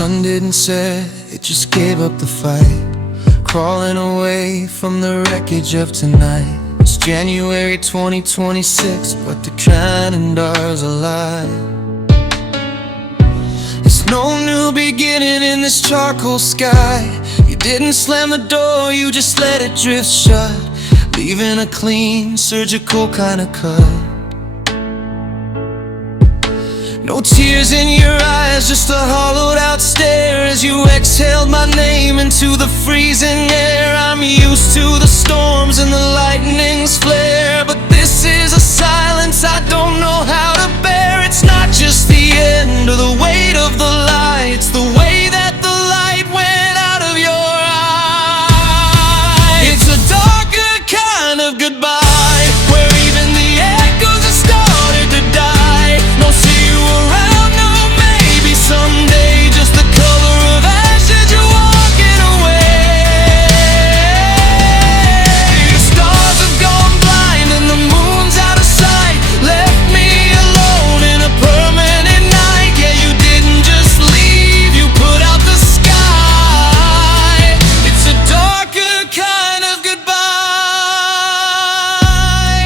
sun didn't set, it just gave up the fight, crawling away from the wreckage of tonight. It's January 2026, but the calendar's alive. There's no new beginning in this charcoal sky. You didn't slam the door, you just let it drift shut, leaving a clean, surgical kind of cut. No tears in your eyes, just a hollowed out stare as you exhaled my name into the freezing air. I'm used to the storms and the lightning's flare, but this is a silence I don't know how to bear. It's not just the end or the weight of the light, it's the way that the light went out of your eye. It's a darker kind of goodbye, where even the echoes have started to die. No see you around, no maybe someday, just the color of ashes, you're walking away. The stars have gone blind and the moon's out of sight, left me alone in a permanent night. Yeah, you didn't just leave, you put out the sky. It's a darker kind of goodbye.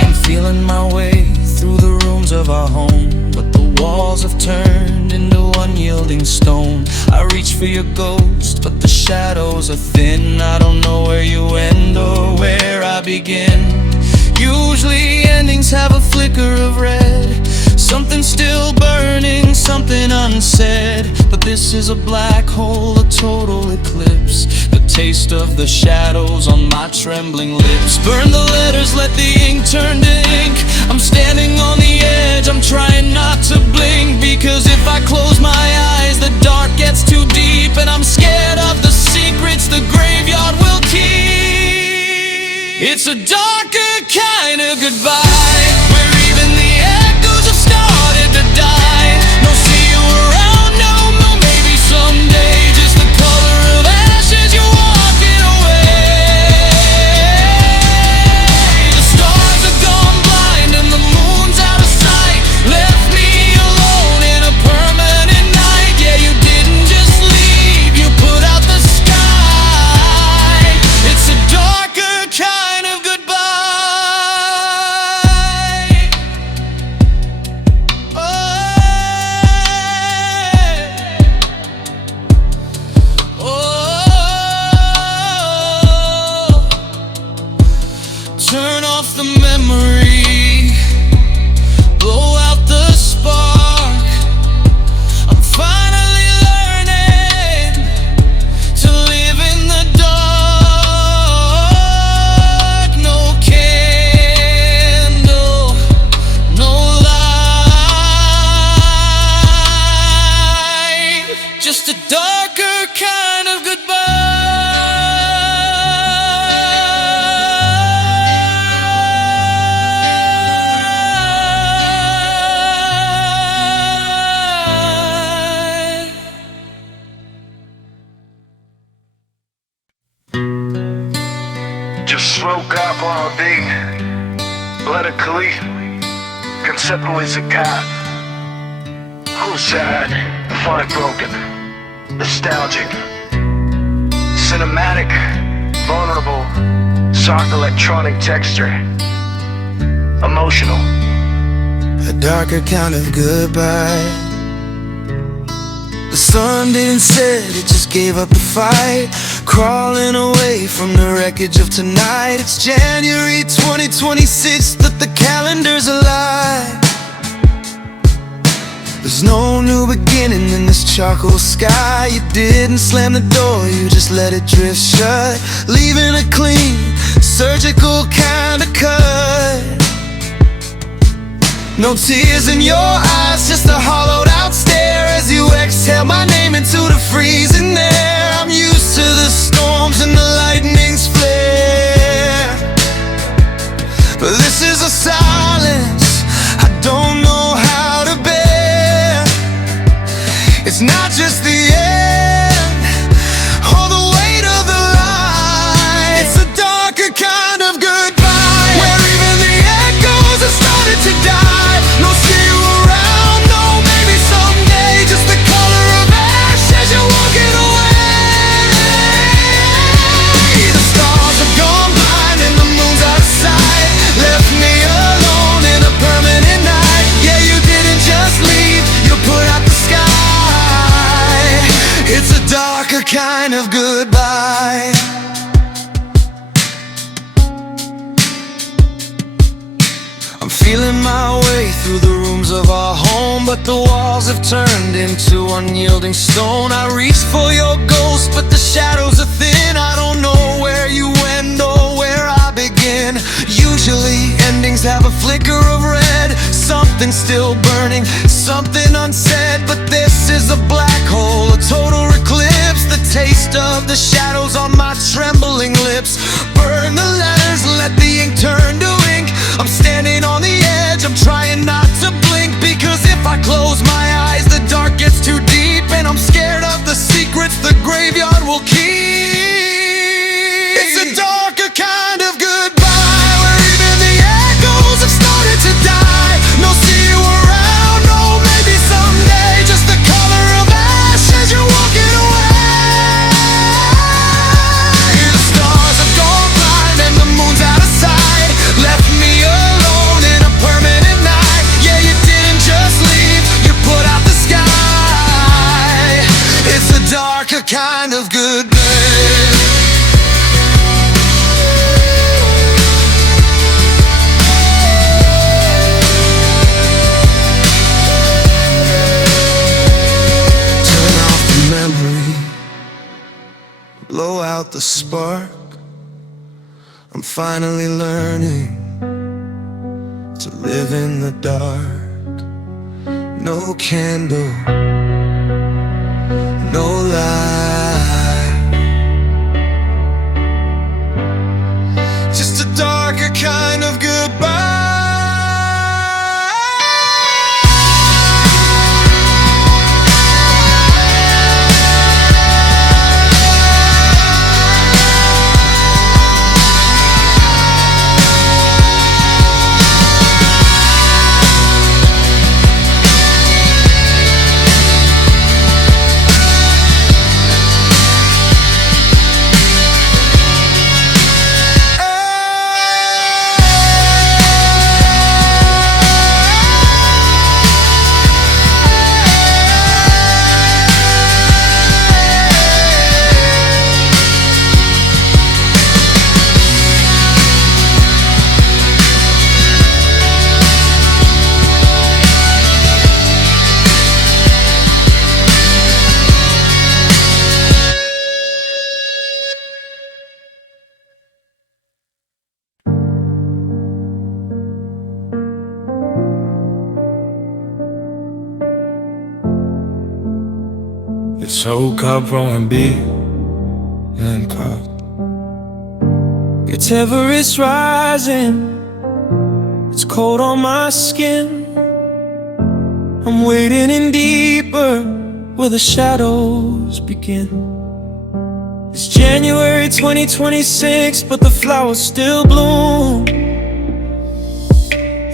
I'm feeling my way through the rooms of our home, but the walls have turned into unyielding stone. I reach for your ghost, but the shadows are thin. I don't know where you end or where I begin. Usually endings have a flicker of red, something still burning, something unsaid. But this is a black hole, a total eclipse, the taste of the shadows on my trembling lips. Burn the letters, let the ink turn to ink. I'm standing on the edge, I'm trying not to blink, because if I close my eyes, the dark gets too deep, and I'm scared of the secrets the graveyard will keep. It's a darker kind of goodbye, where even the echoes have started to die. No see you around, no maybe someday, just the color of ashes, you're walking away. The stars have gone blind and the moon's out of sight, left me alone in a permanent night. Yeah, you didn't just leave, you put out the sky. It's a darker kind of goodbye. Turn off the memory, blow out the spark. I'm finally learning to live in the dark. No candle, no light, just a darker kind of goodbye. Just smoke up all day, politically, conceptually zakat. Who's sad, heartbroken, nostalgic, cinematic, vulnerable, soft electronic texture, emotional. A darker kind of goodbye. The sun didn't set, it just gave up the fight, crawling away from the wreckage of tonight. It's January 2026, but the calendar's alive. There's no new beginning in this charcoal sky. You didn't slam the door, you just let it drift shut, leaving a clean, surgical kind of cut. No tears in your eyes, just a hollowed out stare as you exhale my name into the freezing air. I'm used to the storms and the lightning's flare, but this is a silence I don't know how to bear. It's not just the end or the weight of the light, it's a darker kind of goodbye, where even the echoes have started to die. No see you around, no maybe someday, just the color of ashes, you're darker kind of goodbye. I'm feeling my way through the rooms of our home, but the walls have turned into unyielding stone. I reach for your ghost, but the shadows are thin. I don't know where you end or where I begin. Usually endings have a flicker of red, something still burning, something unsaid. But this is a black hole, a total eclipse. The taste of the shadows on my trembling lips. Burn the letters, let the ink turn to ink. I'm standing on the edge, I'm trying not to blink, because if I close my eyes, the dark gets too deep, and I'm scared of the secrets the graveyard will keep. It's a darker kind of goodbye, where even the echoes have started to die. No see you around, no maybe someday, just the color of ash as you're walking away. The stars have gone blind and the moon's out of sight, left me alone in a permanent night. Yeah, you didn't just leave, you put out the sky. It's a darker kind of goodbye. Blow out the spark. I'm finally learning to live in the dark. No candle, no light, just a darker kind of goodbye. It's so cup R&B and pop. Your temperature rising, it's cold on my skin. I'm wading in deeper where the shadows begin. It's January 2026, but the flowers still bloom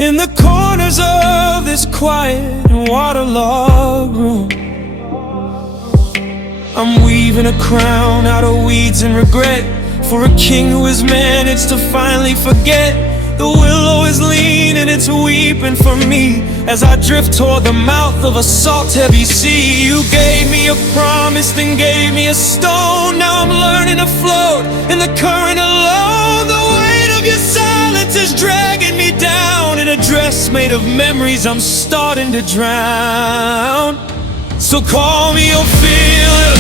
in the corners of this quiet and waterlogged room. I'm weaving a crown out of weeds and regret, for a king who has managed to finally forget. The willow is leaning, it's weeping for me as I drift toward the mouth of a salt-heavy sea. You gave me a promise, then gave me a stone. Now I'm learning to float in the current alone. The weight of your silence is dragging me down. In a dress made of memories, I'm starting to drown. So call me Ophelia,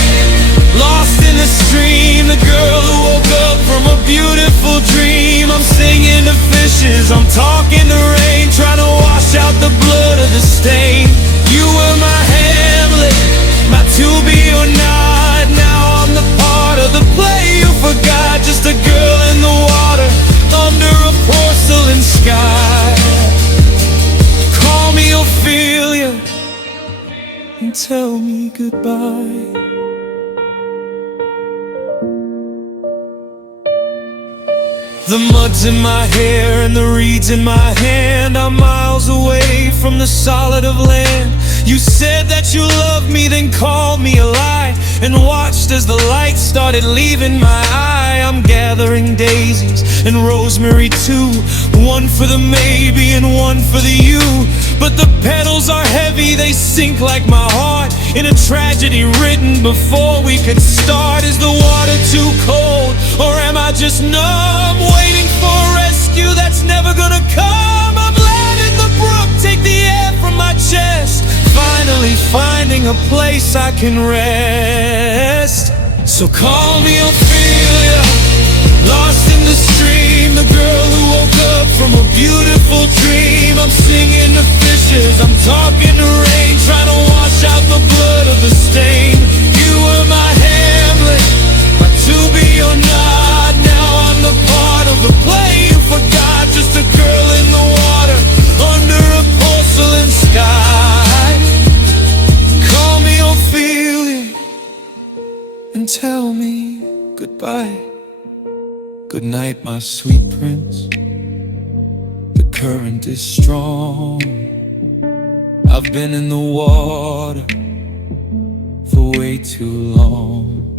lost in the stream, the girl who woke up from a beautiful dream. I'm singing to fishes, I'm talking to rain, trying to wash out the blood of the stain. You were my Hamlet, my to be or not. Now I'm the part of the play you forgot, just a girl in the water under a porcelain sky. Call me Ophelia and tell me goodbye. The mud's in my hair and the reeds in my hand. I'm miles away from the solid of land. You said that you loved me, then called me a lie, and watched just as the light started leaving my eye. I'm gathering daisies and rosemary too, one for the maybe and one for the you. But the petals are heavy, they sink like my heart in a tragedy written before we could start. Is the water too cold, or am I just numb, waiting for a rescue that's never gonna come? I'm land in the brook, take the air from my chest, finally finding a place I can rest. So call me Ophelia, lost in the stream, the girl who woke up from a beautiful dream. I'm singing to fishes, I'm talking to rain, trying to wash out the blood of the stain. You were my Hamlet, my to be or not. Now I'm the part of the play you forgot, just a girl in the water under a porcelain sky. Call me Ophelia and tell me goodbye. Good night, my sweet prince. The current is strong. I've been in the water for way too long.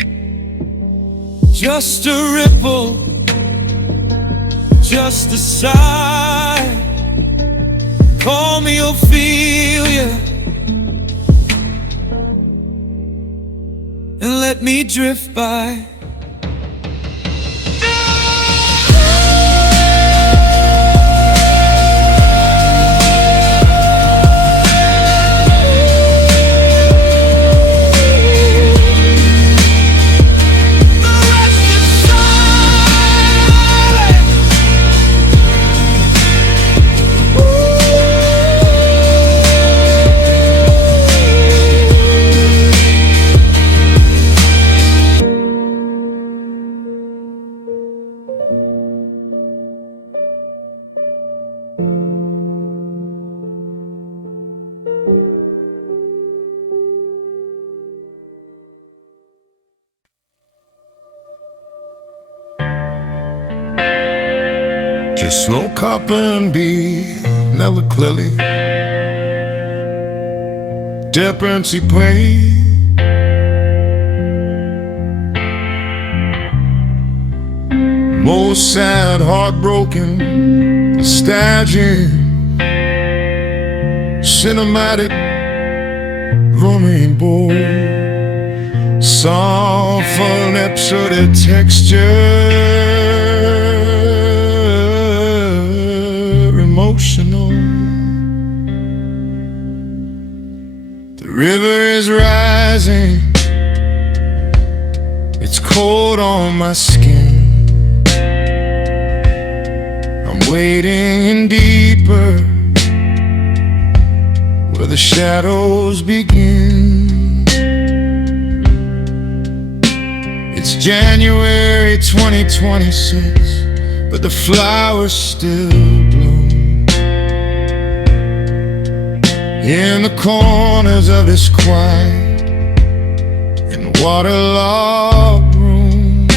Just a ripple, just a sigh. Call me Ophelia and let me drift by. Just slow copper and be Nella Clelly Depensi play Most sad, heartbroken, nostalgic, cinematic, roaming bold, soft, fun episode of texture, emotional. The river is rising, it's cold on my skin. I'm wading deeper where the shadows begin. It's January 2026, but the flowers still bloom in the corners of this quiet and waterlogged room.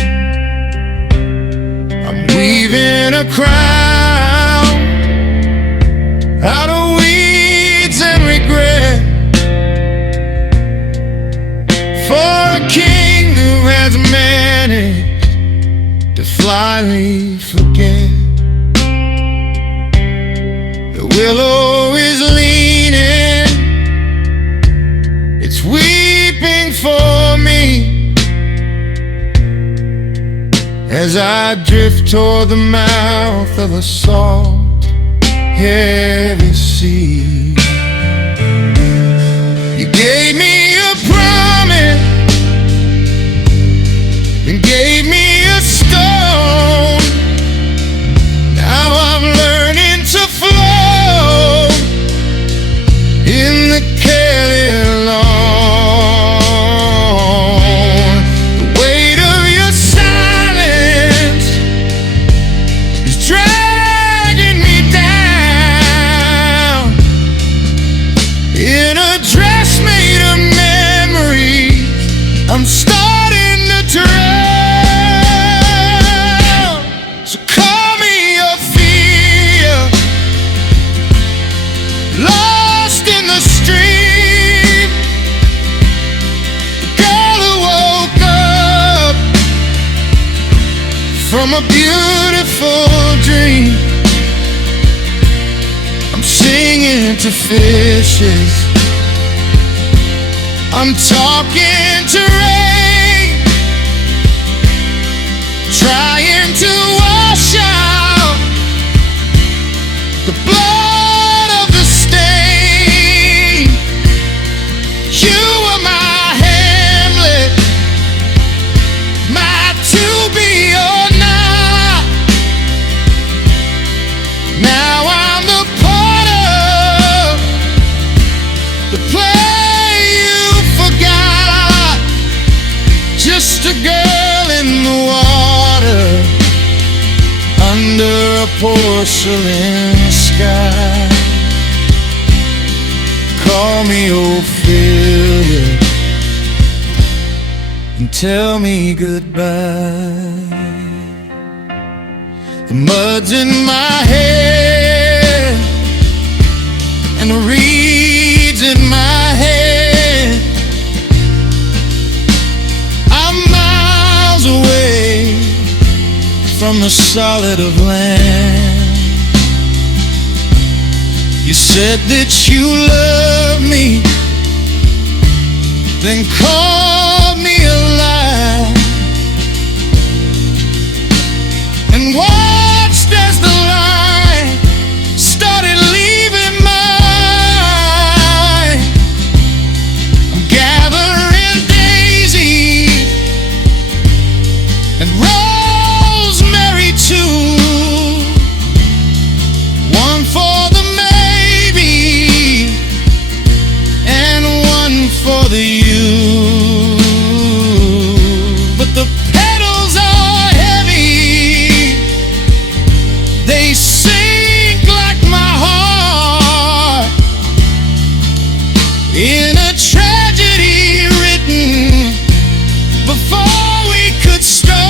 I'm weaving a crown out of weeds and regret for a king who has managed to flyly forget. The willow is leaning, it's weeping for me as I drift toward the mouth of a salt, heavy sea. You gave me a promise and gave me a stone. Now I'm learning to flow in the Kelly alone. The weight of your silence is dragging me down. from a beautiful dream. I'm singing to fishes, I'm talking to rain, trying to wash out the blood of the stain. You were my Hamlet, my to be or not. Now I'm the potter, the play you forgot. Just a girl in the water under a porcelain sky. Call me Ophelia and tell me goodbye. The mud's in my head and the reeds in my head. I'm miles away from the solid of land. You said that you loved me, then called me a lie, and watched as the light started leaving mine. I'm gathering daisies and rosemary too, one for the maybe and one for the you. But the petals are heavy, they sink like my heart in a tragedy written before we could start.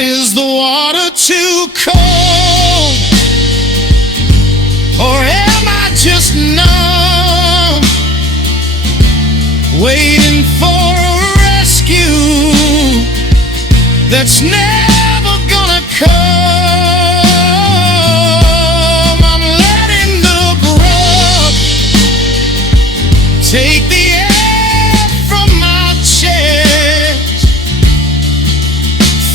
Is the water too cold, or am I just numb, waiting for a rescue that's never gonna come? I'm letting the brook take the air from my chest,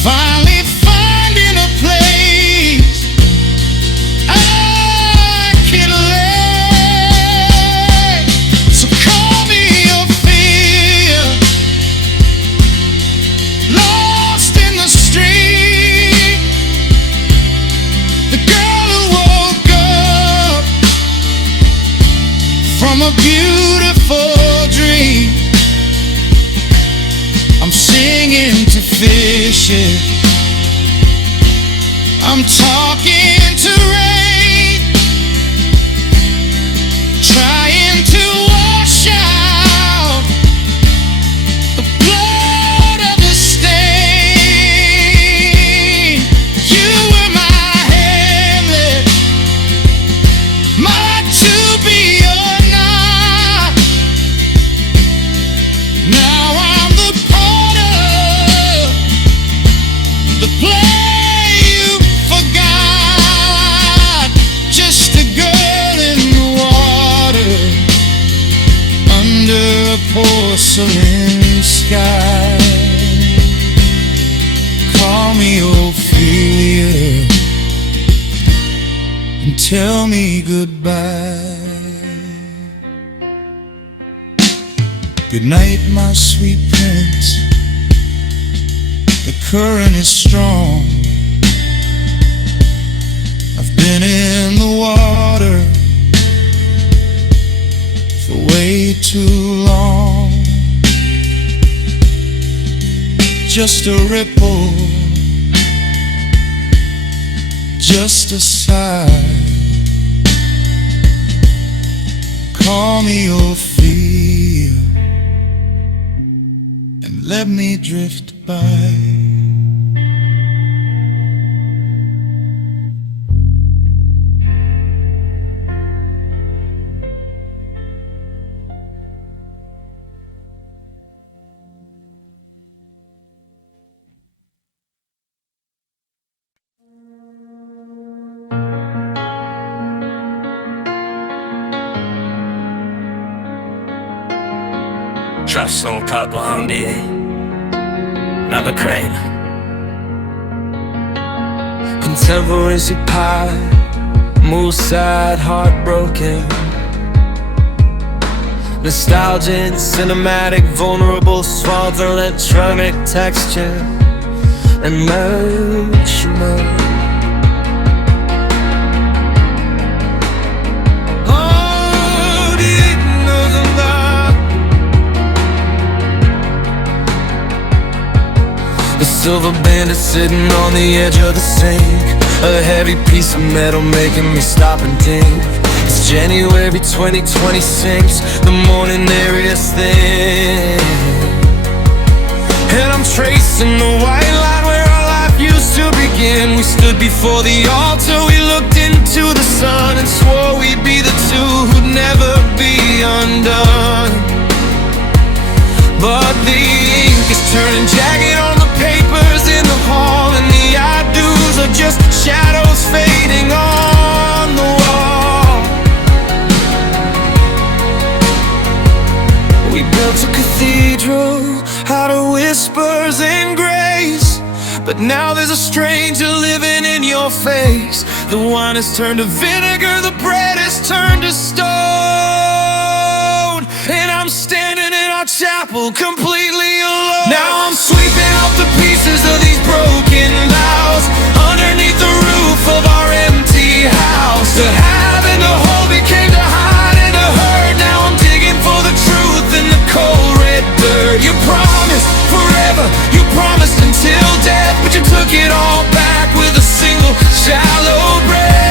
finally finding a place I can lay. So call me Ophelia, lost in the stream, the girl who woke up from a beautiful dream. I'm singing to fishes, I'm talking to rain, trying to wash out the blood of the stain. You were my Hamlet, my to be or not. Now I'm the potter, the play you forgot. Just a girl in the water under a porcelain sky. Call me Ophelia and tell me goodbye. Good night, my sweet prince. The current is strong. I've been in the water for way too long. Just a ripple, just a sigh. Call me Ophelia and let me drift by. trust on cop behind me. Never crane. Contemporacy pie, move sad, heartbroken. Nostalgic, cinematic, vulnerable, suave, electronic texture, emotional. Oh, deep knows a lot. The silver band is sitting on the edge of the sink, a heavy piece of metal making me stop and think. It's January 2026, the morning there is thin, and I'm tracing the white line where our life used to begin. We stood before the altar, we looked into the sun, and swore we'd be the two who'd never be undone. But the ink is turning jagged on the papers in the hall, and the I-dos are just shadows fading on the wall. We built a cathedral out of whispers and grace, but now there's a stranger living in your face. The wine has turned to vinegar, the bread has turned to stone, and I'm standing in our chapel completely alone. Now I'm sweeping up the pieces of these broken vows underneath the roof of our empty house. To have and to hold became to hide and to hurt. Now I'm digging for the truth in the cold red dirt. You promised forever, you promised until death, but you took it all back with a single shallow breath.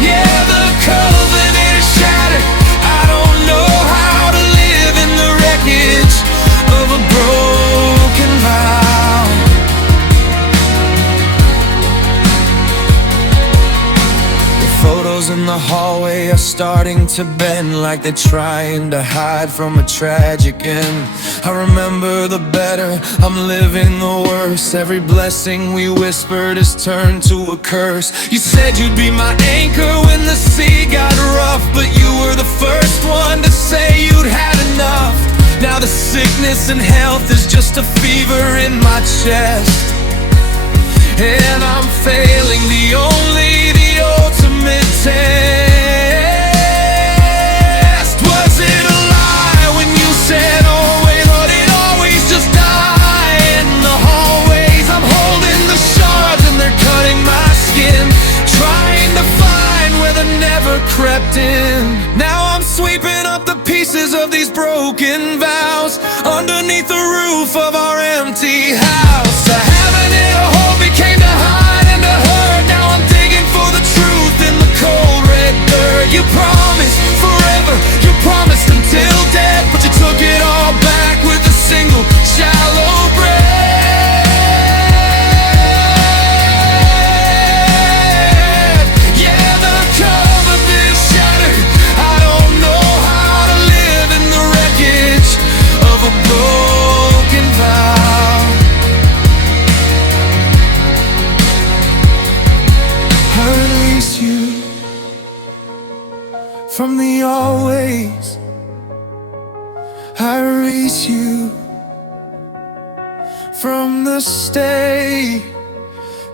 Yeah, the covenant is shattered. I don't know how to live in the wreckage of a broken vow. The photos in the hallway are starting to bend, like they're trying to hide from a tragic end. I remember the better, I'm living the worse. Every blessing we whispered has turned to a curse. You said you'd be my anchor when the sea got rough, but you were the first one to say you'd had enough. Now the sickness and health is just a fever in my chest, and I'm failing the ultimate test. Was it a lie when you said always, or did always just die in the hallways? I'm holding the shards and they're cutting my skin, trying to find where the never crept in. Now I'm sweeping up the pieces of these broken vows underneath the roof of our empty house. To heaven and a hope became to hide and to hurt. Now I'm digging for the truth in the cold red dirt. You promised forever, you promised until death, but you took it all back with a single shallow breath. Yeah, the covenant is shattered. I don't know how to live in the wreckage of a broken vow. I release you from the always. I release you from the stay.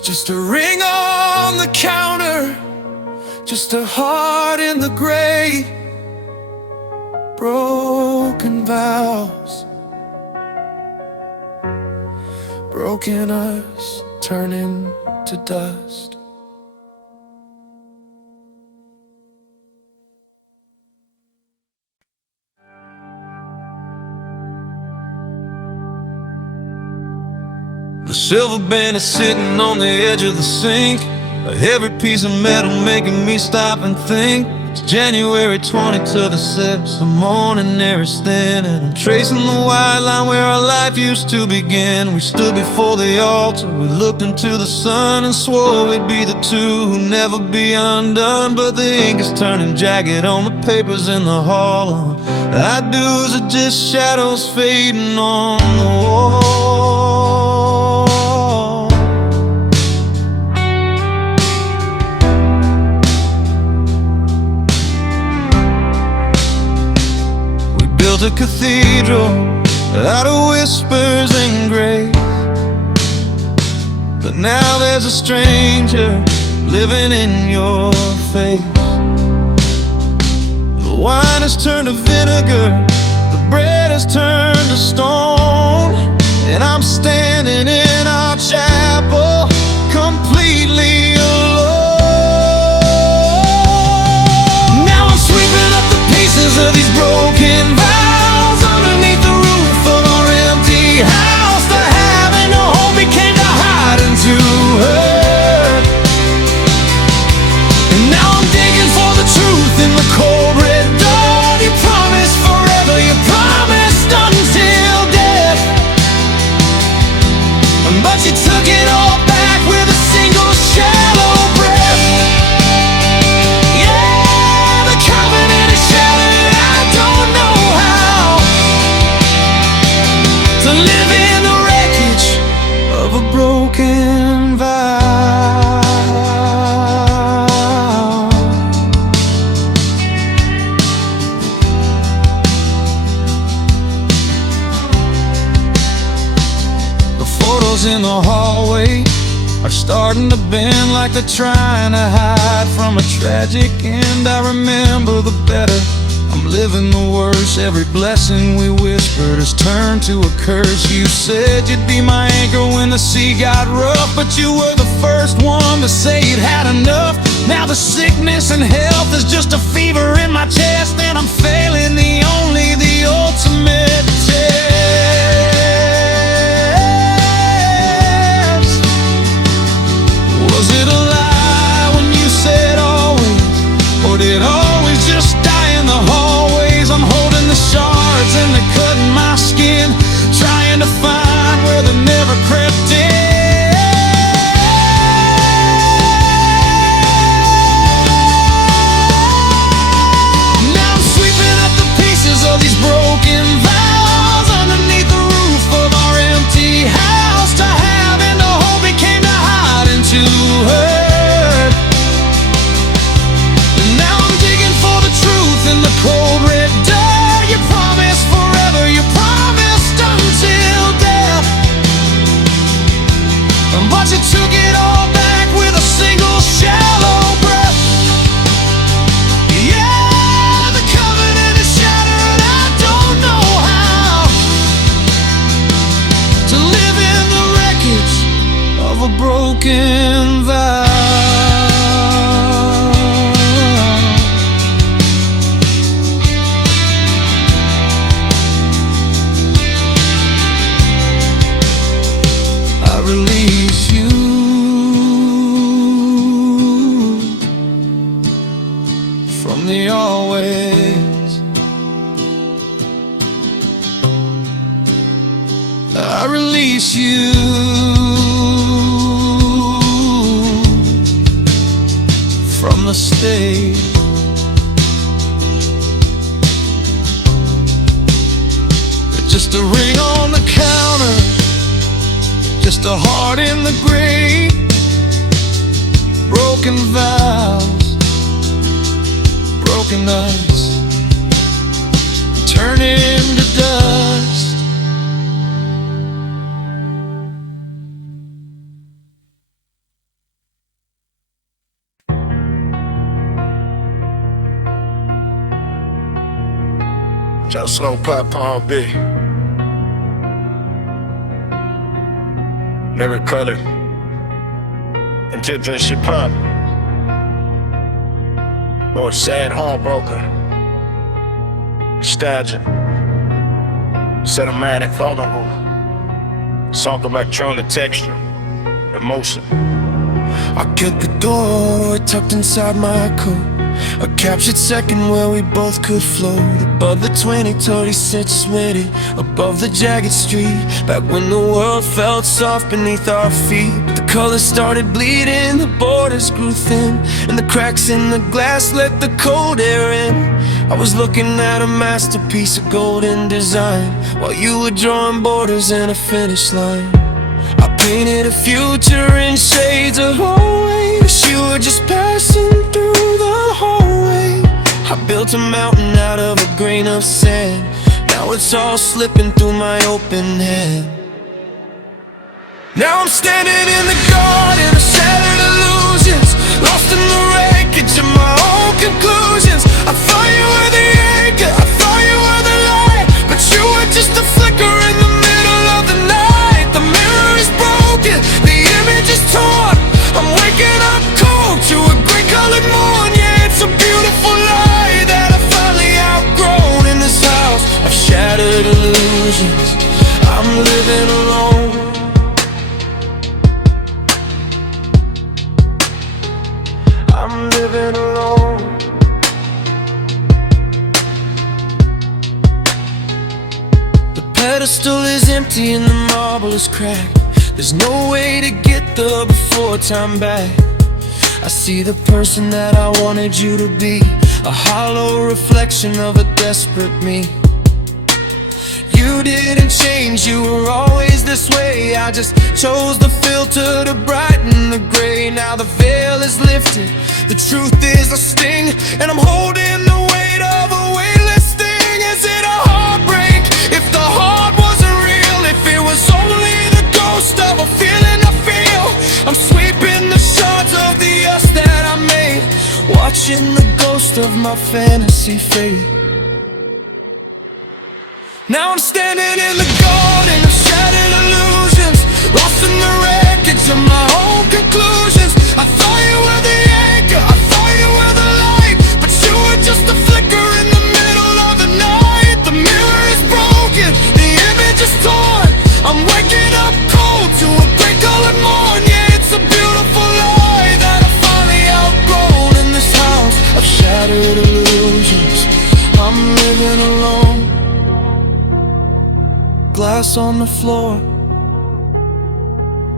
Just a ring on the counter, just a heart in the grave. Broken vows, broken us, turning to dust. The silver band is sitting on the edge of the sink, a heavy piece of metal making me stop and think. It's January 20 to the 6th, the morning air is thin, and I'm tracing the white line where our life used to begin. We stood before the altar, we looked into the sun, and swore we'd be the two who'd never be undone. But the ink is turning jagged on the papers in the hall. I-dos are just shadows fading on the wall. built a cathedral out of whispers and grace. But now there's a stranger living in your face. The wine has turned to vinegar, the bread has turned to stone, and I'm standing in our chapel completely alone. Now I'm sweeping up the pieces of these broken vows underneath the roof of our empty house. The having no home became to hide into her. And now I'm digging for the truth in the cold red dawn. You promised forever, you promised until death, but you took it all back with a single shallow breath. Yeah, the covenant is shattered. I don't know how to live in the wreckage of a broken vow. The photos in the hallway are starting to bend like they're trying to hide from a tragic end. I remember the better, I'm living the worse. Every blessing we whispered has turned to a curse. You said you'd be my anchor when the sea got rough, but you were the first one to say you'd had enough. Now the sickness and health is just a fever in my chest, and I'm failing the ultimate test. Was it a lie when you said always, or did always just die in the hallways? I'm holding the shards and they're cutting my skin, trying to find where they never crept in. Now I'm sweeping up the pieces of these broken vows underneath the roof of our empty house. To have and to hold became to hide into hurt. And now I'm digging for the truth in the cold red dirt. You promised forever, you promised until death, but you took it all back with a single shallow breath. Yeah, the covenant is shattered. I don't know how to live in the wreckage of a broken vow. I release you from the always. I release you from the stage. Just a ring on the counter, just a heart in the grave. Broken vows, broken nights, turn into dust. Just slow pop on B. Never color. And tipping shit pop. More sad heartbroken. Staging. Cinematic vulnerable. Song electronic texture. Emotion. I kept the door tucked inside my coat, a captured second where we both could float above the 2030 sit smitty, above the jagged street. Back when the world felt soft beneath our feet, the colors started bleeding, the borders grew thin, and the cracks in the glass let the cold air in. I was looking at a masterpiece of golden design, while you were drawing borders and a finish line. I painted a future in shades of always. You were just passing through the hallway. I built a mountain out of a grain of sand. Now it's all slipping through my open hand. Now I'm standing in the garden of shattered illusions, lost in the wreckage of my own conclusions. I thought you were the anchor, I thought you were the light, but you were just a flicker in the middle of the night. The mirror is broken, the image is torn. I'm waking up cold to a gray-colored morn. Yeah, it's a beautiful lie that I finally outgrown. In this house of shattered illusions, I'm living alone. I'm living alone. The pedestal is empty and the marble is cracked. There's no way to get the before time back. I see the person that I wanted you to be, a hollow reflection of a desperate me. You didn't change, you were always this way. I just chose the filter to brighten the gray. Now the veil is lifted, the truth is a sting, and I'm holding the weight of a weightless thing. Is it a heartbreak if the heart wasn't real? If it was only the ghost of a feeling I feel? I'm sweeping the shards of the us that I made, watching the ghost of my fantasy fade. Now I'm standing in the garden of shattered illusions, lost in the wreckage of my own conclusions. I thought you were the anchor, I thought you were the light, but you were just a flicker in the middle of the night. The mirror is broken, the image is torn. I'm waking up cold to a gray-colored morn. Yeah, it's a beautiful lie that I finally outgrown. In this house of shattered illusions, I'm living alone. Glass on the floor,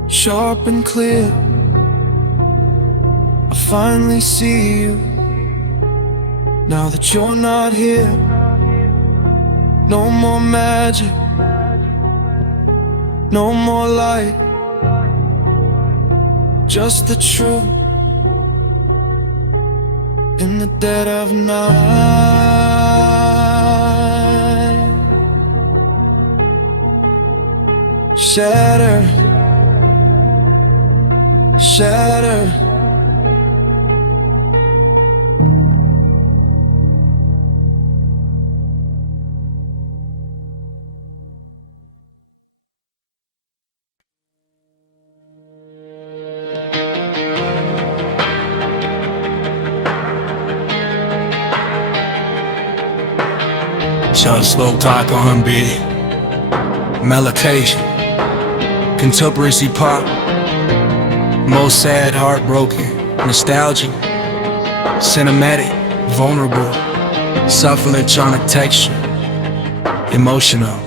sharp and clear. I finally see you, now that you're not here. No more magic, no more light, just the truth in the dead of night. Shattered, shattered. Short slow talk R&B, melodication, contemporary pop, most sad, heartbroken, nostalgic, cinematic, vulnerable, soft electronic texture, emotional,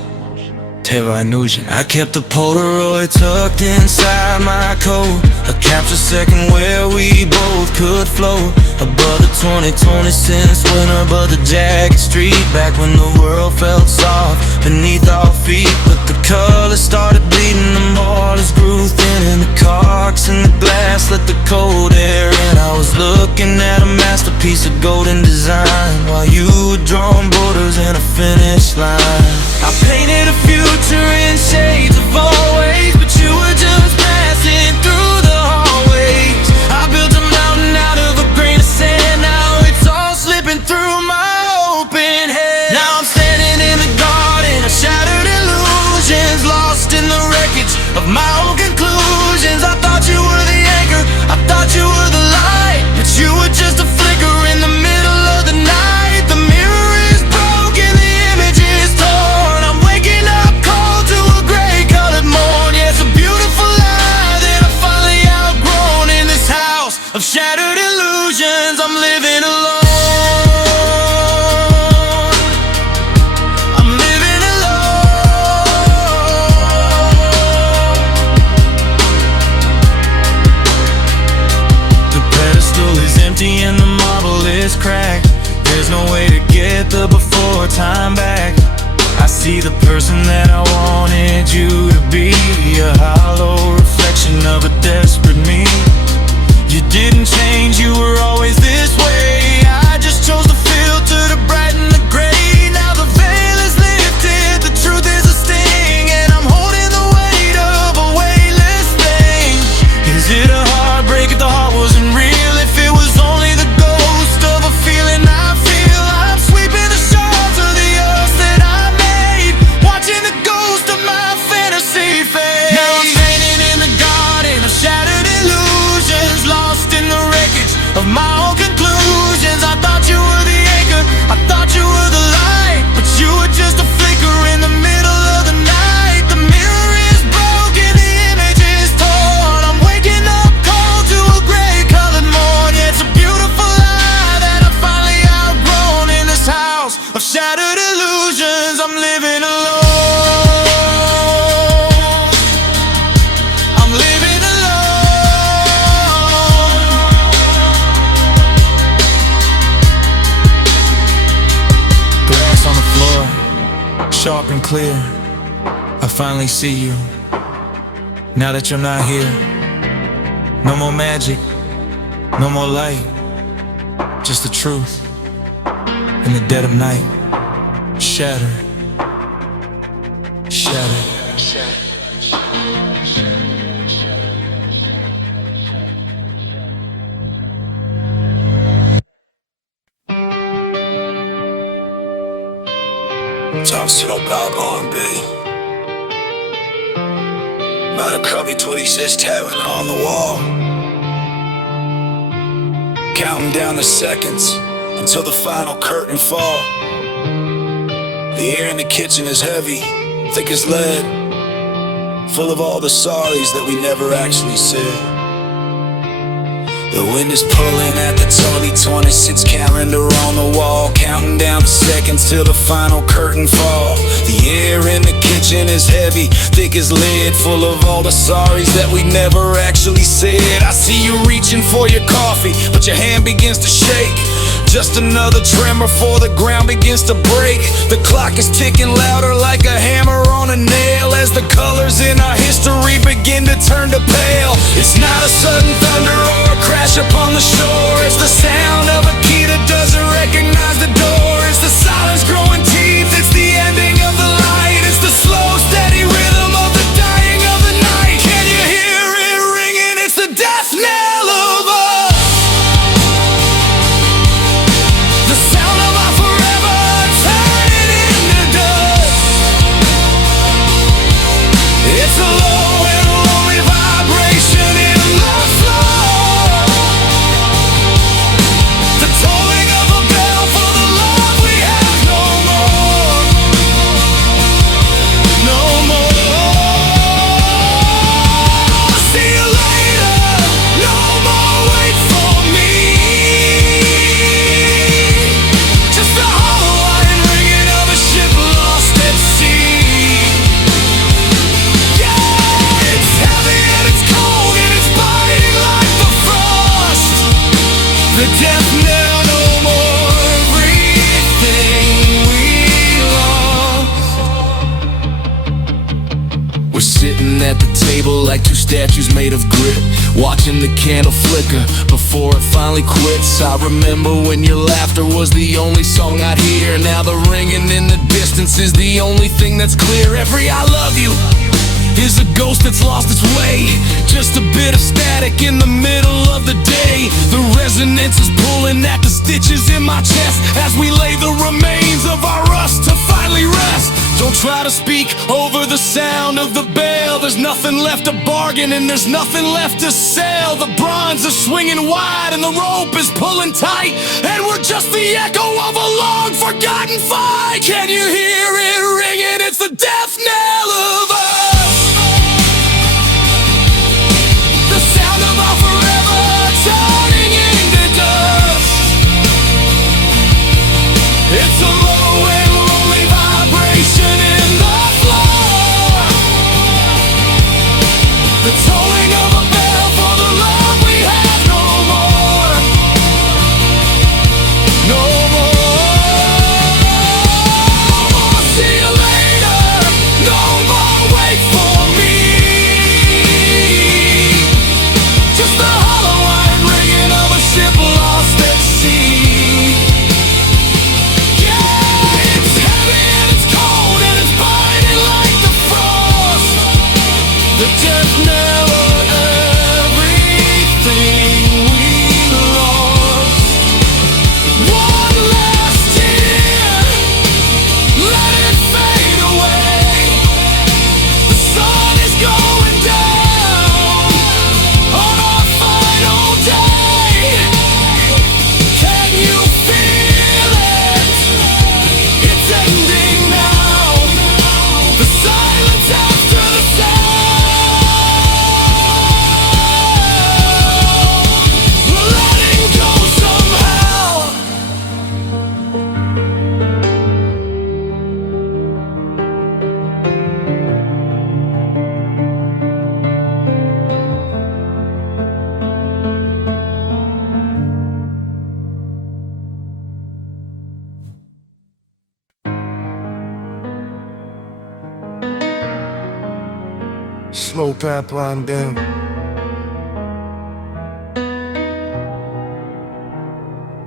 Teva illusion. I kept a Polaroid tucked inside my coat, a capture second where we both could float above the 2020 since winter, above the jagged street, back when the world felt soft beneath our feet. But the colors started bleeding, the mortars grew thin, and the caulks in the glass let the cold air in. I was looking at a masterpiece of golden design while you were drawing borders and a finish line. I painted a future in shades of always, but you were just passing through the hallways. I built a mountain out of a grain of sand, now it's all slipping through my open head. Now I'm standing in the garden of shattered illusions, lost in the wreckage of my own conclusions. I thought you were the anchor, I thought you were the light, but you were just a flicker in the middle of the night. The mirror is broken, the image is torn. I'm waking up cold to a gray-colored morn. Yeah, it's a beautiful lie that I finally outgrown. In this house of shattered illusions, I'm living alone. I'm living alone. The pedestal is empty and the marble is cracked. There's no way to get the before time back. I see the person that I wanted you to be, a hollow reflection of a desperate me. You didn't change, you were always this way. I just chose the filter to brighten the gray. Now the veil is lifted sharp and clear. I finally see you. Now that you're not here, no more magic, no more light, just the truth in the dead of night. Shattered, shattered. Top Snow Pop R&B. About a cubby 26 tattooed on the wall. Counting down the seconds until the final curtain fall. The air in the kitchen is heavy, thick as lead, full of all the sorries that we never actually said. The wind is pulling at the 2026 calendar on the wall, counting down the seconds till the final curtain fall. The air in the kitchen is heavy, thick as lead, full of all the sorries that we never actually said. I see you reaching for your coffee, but your hand begins to shake. Just another tremor before the ground begins to break. The clock is ticking louder like a hammer on a nail, as the colors in our history begin to turn to pale. It's not a sudden thunder or a crash upon the shore. It's the sound of a key that doesn't recognize the door. It's the silence growing teeth. It's the ending of the light. It's the slow, steady rhythm of the dying of the night. Can you hear it ringing? It's the death knell of us. The sound of our forever turning into dust. It's a low and lonely vibration in the floor. The tolling of a bell for the love we have no more. No more. See you later. No more wait for me. Just the hollow iron ringing of a ship lost at sea. Yeah, it's heavy and it's cold and it's biting like the frost. The death knell, no more, everything we lost. We're sitting at the table like two statues made of grit, watching the candle flicker before it finally quits. I remember when your laughter was the only song I'd hear. Now the ringing in the distance is the only thing that's clear. Every I love you is a ghost that's lost its way, just a bit of static in the middle of the day. The resonance is pulling at the stitches in my chest as we lay the remains of our rust to finally rest. Don't try to speak over the sound of the bell. There's nothing left to bargain and there's nothing left to sell. The bronze is swinging wide and the rope is pulling tight, and we're just the echo of a long forgotten fight. Can you hear it ringing? It's the death knell of us. The sound of our forever turning into dust. It's a low and lonely vibration in the floor. The tolling of a bell for the love we have no more. No more. See you later. No more wait for me. Just the hollow iron ringing of a ship lost at sea. Yeah, it's heavy and it's cold and slow pipeline down.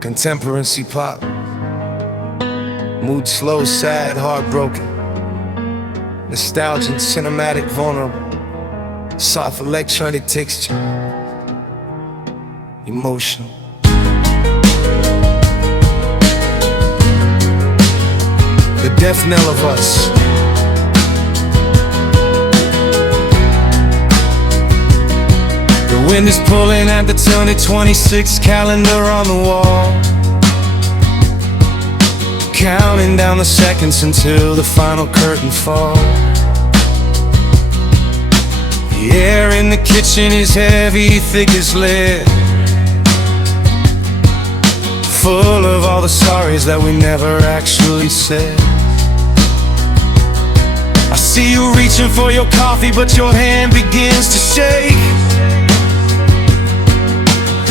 Contemporary pop. Mood slow, sad, heartbroken. Nostalgic, cinematic, vulnerable. Soft electronic texture. Emotional. The death knell of us. The wind is pulling at the 2026 calendar on the wall, counting down the seconds until the final curtain falls. The air in the kitchen is heavy, thick as lead, full of all the sorries that we never actually said. I see you reaching for your coffee, but your hand begins to shake.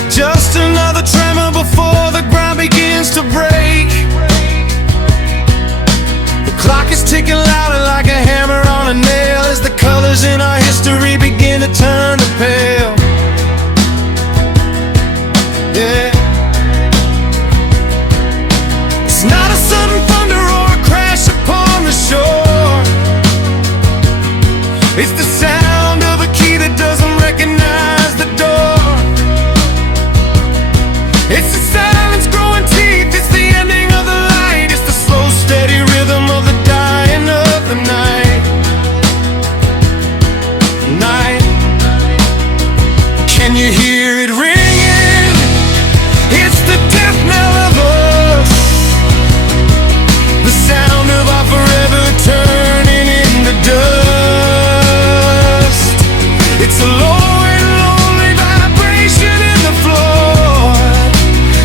Just another tremor before the ground begins to break. The clock is ticking louder like a hammer on a nail as the colors in our history begin to turn to pale. Yeah. It's not a sudden thunder or a crash upon the shore. It's the sound of a key that doesn't recognize the door. It's the silence growing teeth, it's the ending of the light. It's the slow, steady rhythm of the dying of the night. Can you hear it ringing? It's the death knell of us. The sound of our forever turning into dust. It's a low and lonely vibration in the floor,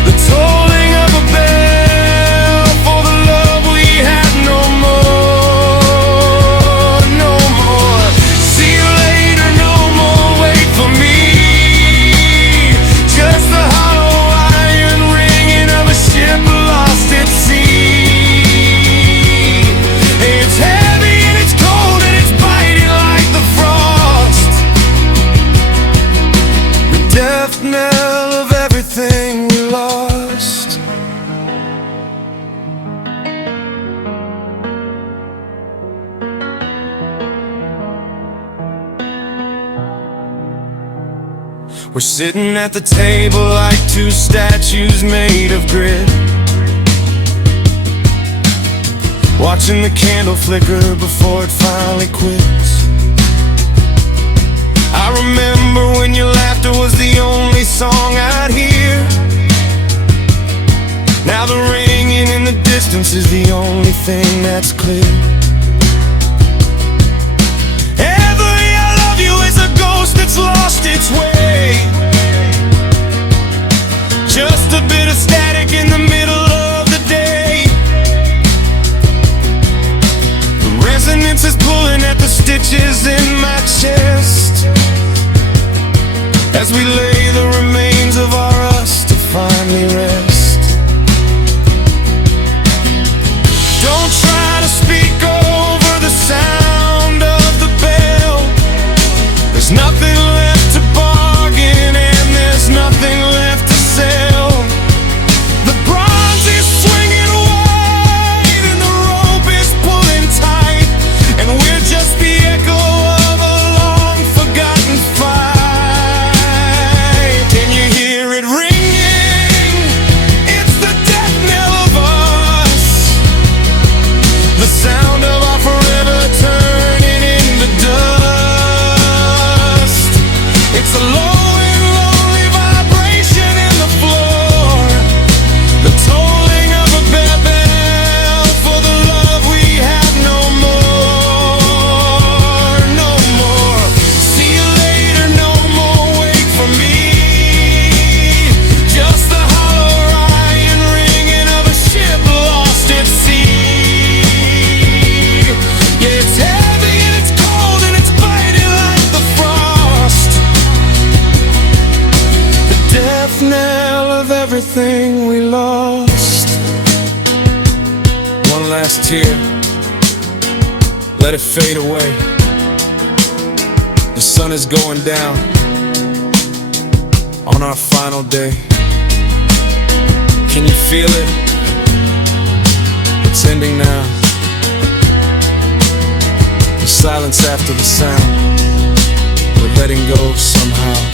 the tolling of a bell for the love we had no more, no more. See you later, no more, wait for me. Just the hollow iron ringing of a ship lost at sea. It's heavy and it's cold and it's biting like the frost. The death knell of everything we lost. We're sitting at the table like two statues made of grit, watching the candle flicker before it finally quits. I remember when your laughter was the only song I'd hear. Now the ringing in the distance is the only thing that's clear. Every I love you is a ghost that's lost its way. Just a bit of static in the middle of the day. The resonance is pulling at the stitches in my chest as we lay the remains of our us to finally rest. Don't try to speak over the sound of the bell. There's nothing left to bargain and there's nothing left to sell. The bronze is swinging wide and the rope is pulling tight, and we're just the echo of a long forgotten fight. Can you hear it ringing? It's the death knell of us. The sound of our forever turning into dust. It's a low and lonely vibration in the floor, the tolling of a bell for the love we had no more, no more. See you later, no more, wait for me. Just the hollow iron ringing of a ship lost at sea. Yeah, it's heavy and it's cold and it's biting like the frost. The death knell of everything we lost. One last tear, let it fade away. The sun is going down on our final day. Can you feel it? It's ending now. The silence after the sound. We're letting go somehow.